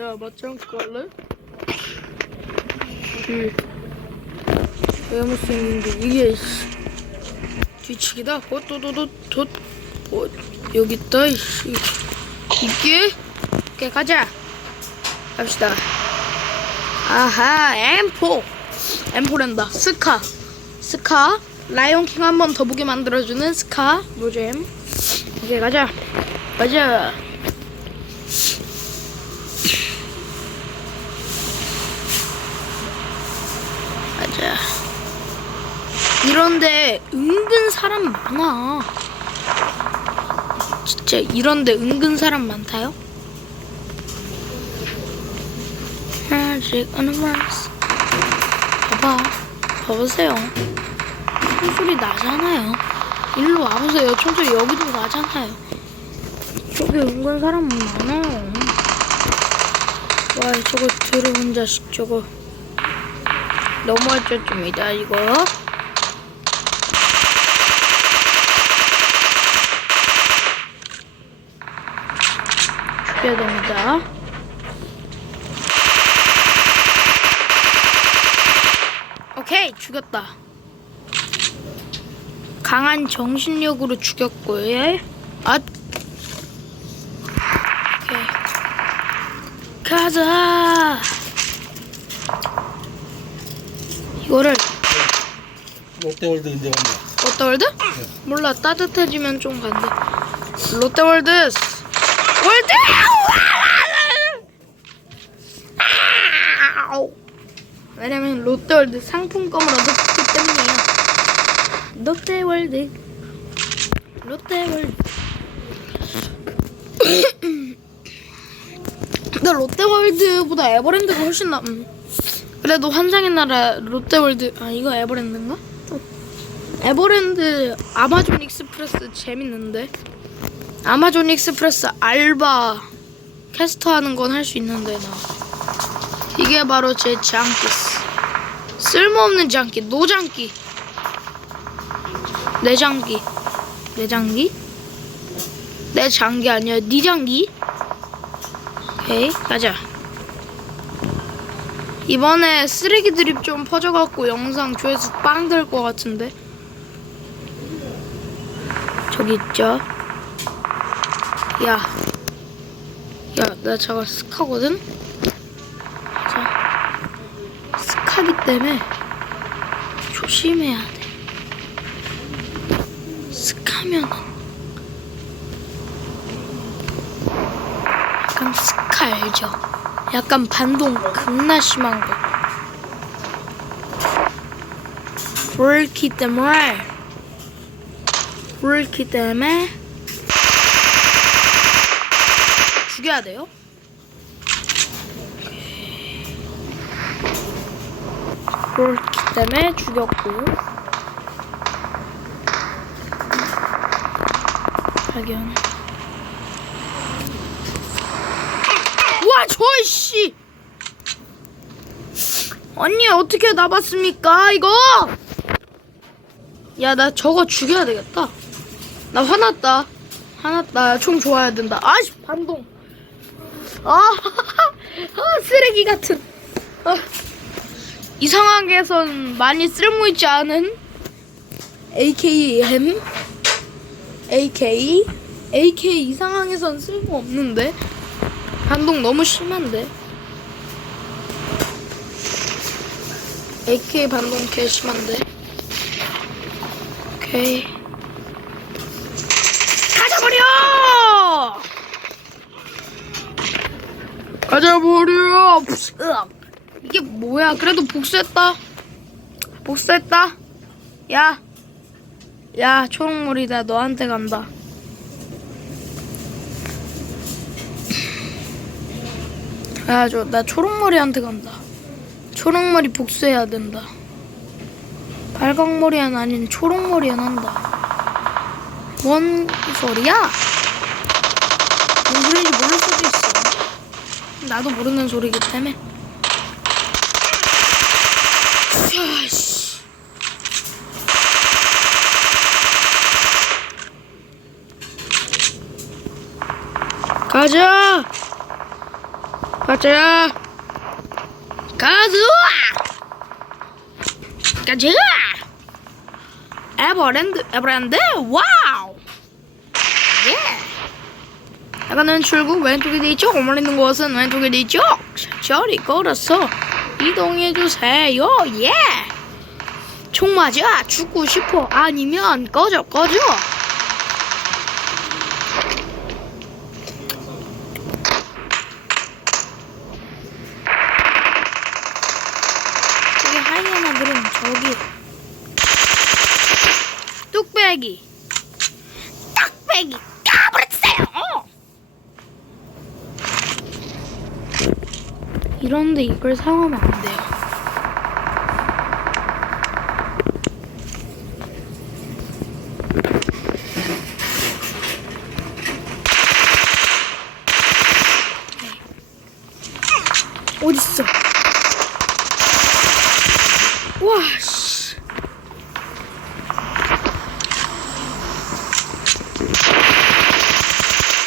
야, 맞짱 깔래? 그, 왜 못생긴데, 이게, 씨. 뒤치기다. 헛도도도, 덧, 어, 여기 있다, 이씨. 이게? 오케이, 가자. 갑시다. 아하, M4. M4란다. 스카. 스카. 라이온킹 한 번 더 보게 만들어주는 스카. 노잼. 이제 가자. 가자. 가자. 이런데 은근 사람 많아. 진짜 이런데 은근 사람 많다요? 아직 어느마스 봐봐 봐보세요. 총소리 나잖아요. 일로 와보세요. 총소리 여기도 나잖아요. 저기 은근 사람 많아요. 와 저거 들어온 자식 저거 너무할 때쯤이다 이거. 죽여야 됩니다. 오케이 죽였다. 강한 정신력으로 죽였고 예? 아 오케이. 가자 이거를 롯데월드 언제 온다? 롯데월드? 몰라 따뜻해지면 좀 간대 롯데월드 월드. 왜냐면 롯데월드 상품권을 얻었기 때문이에요 롯데월드 롯데월드 나 롯데월드보다 에버랜드가 훨씬 나 음. 그래도 환상의 나라 롯데월드 아 이거 에버랜드인가? 어. 에버랜드 아마존 익스프레스 재밌는데. 아마존 익스프레스 알바 캐스터 하는 건 할 수 있는데 나. 이게 바로 제 장기스 쓸모없는 장기. 노장기. 내 장기. 내 장기? 내 장기 아니야. 네 장기? 오케이 가자 이번에 쓰레기 드립 좀 퍼져갖고 영상 조회수 빵 될 것 같은데 저기 있죠 야 야, 나 저거 스카거든? 자, 스카기 때문에 조심해야 돼. 스카면은 약간 스카 알죠? 약간 반동 겁나 심한 거. 그렇기 때문에 그렇기 때문에 죽여야 돼요? 그렇기 때문에 죽였고 발견 와 저씨! 언니 어떻게 나봤습니까 이거? 야 나 저거 죽여야 되겠다. 나 화났다. 화났다. 총 좋아야 된다. 아씨 반동. 아, 아 쓰레기 같은. 아, 이 상황에선 많이 쓸모있지 않은 AKM AK AK 이 상황에선 쓸모 없는데 반동 너무 심한데? AK 반동 개 심한데? 오케이. 가져버려! 가져버려. 이게 뭐야? 그래도 복수했다. 복수했다. 야. 야, 초록머리다. 너한테 간다. 야, 저, 나 초록머리한테 간다. 초록머리 복수해야 된다. 빨강머리는 아닌 초록머리는 한다. 뭔 소리야? 뭔 소리인지 모를 수도 있어. 나도 모르는 소리기 때문에. 씨. 가자! 가자. 가자. 가자. 에버랜드, 에버랜드, 와우. 예. 나가는 출구 왼쪽에 돼 있죠. 오물 있는 곳은 왼쪽에 돼 있죠. 저리 걸어서 이동해 주세요. 예. 총 맞아 죽고 싶어 아니면 꺼져 꺼져. 저기 하이에나들은 저기 뚝배기 뚝배기 까버렸어요 이런데 이걸 사용하면 안 돼요 어딨어 와, 씨.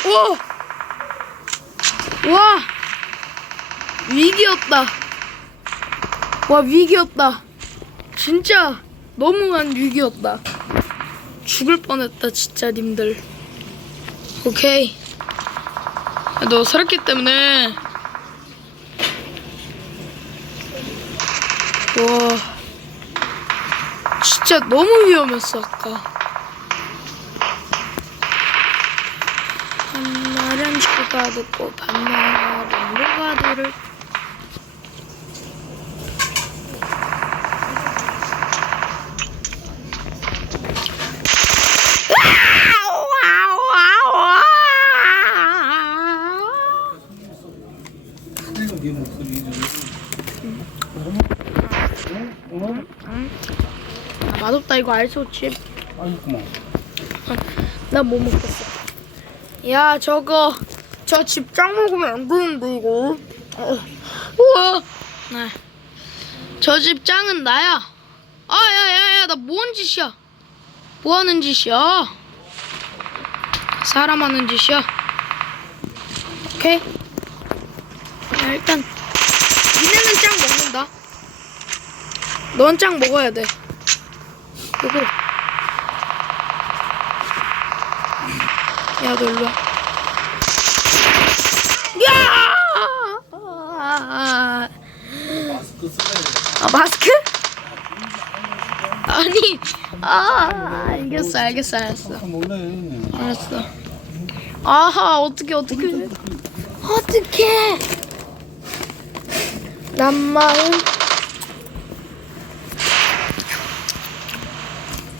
와. 와. 위기였다. 와, 위기였다. 진짜 너무한 위기였다. 죽을 뻔했다, 진짜 님들. 오케이. 야, 너 살았기 때문에. 와. 진짜 너무 위험했어 아까 한말은 주가 듣고 반말은 누가 들을 이거 네 목소리 어? 아, 맛없다 이거 알소칩 아이구만 나못 먹겠어? 야 저거. 저 집장 먹으면 안 되는데 이거. 어. 우와. 네 저 집장은 나야. 아 야야야 나 뭔 짓이야? 뭐 하는 짓이야? 사람 하는 짓이야? 오케이. 야, 일단 니네는 짱 먹는다. 넌 짱 먹어야 돼 요거 야, 너 일로 와. 야! 마스크 쓰래 아, 마스크? 아니, 아, 알겠어, 알겠어, 알았어. 아 몰래 알았어. 아하, 어떻게, 어떻게. 어떻게. 낱말은.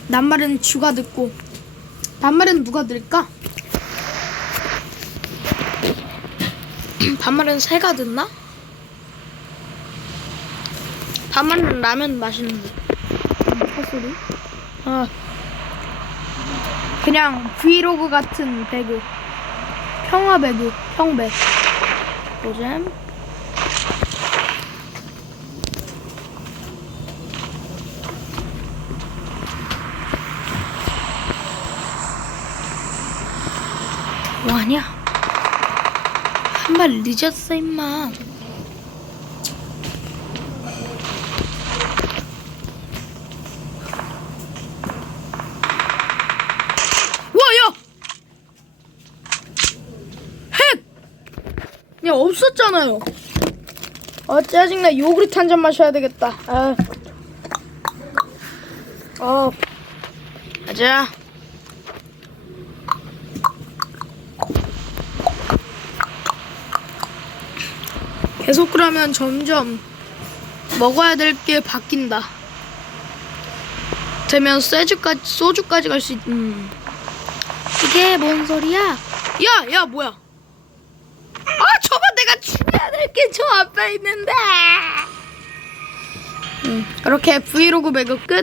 낱말은 주가 듣고. 반말은 누가 들을까? 반말은 새가 듣나? 반말은 라면 맛있는데. 헛소리? 아. 그냥 브이로그 같은 배그. 평화 배그, 평배. 보잼. 뭐하냐? 한발 늦었어 임마. 와, 야! 핵! 야, 없었잖아요. 아, 짜증나. 요구르트 한 잔 마셔야 되겠다. 아. 아. 가자. 계속 그러면 점점 먹어야 될 게 바뀐다. 되면 소주까지 소주까지 갈 수 있. 음. 이게 뭔 소리야? 야, 야, 뭐야? 아, 저거 내가 죽여야 될 게 저 앞에 있는데. 음, 이렇게 브이로그 배그 끝.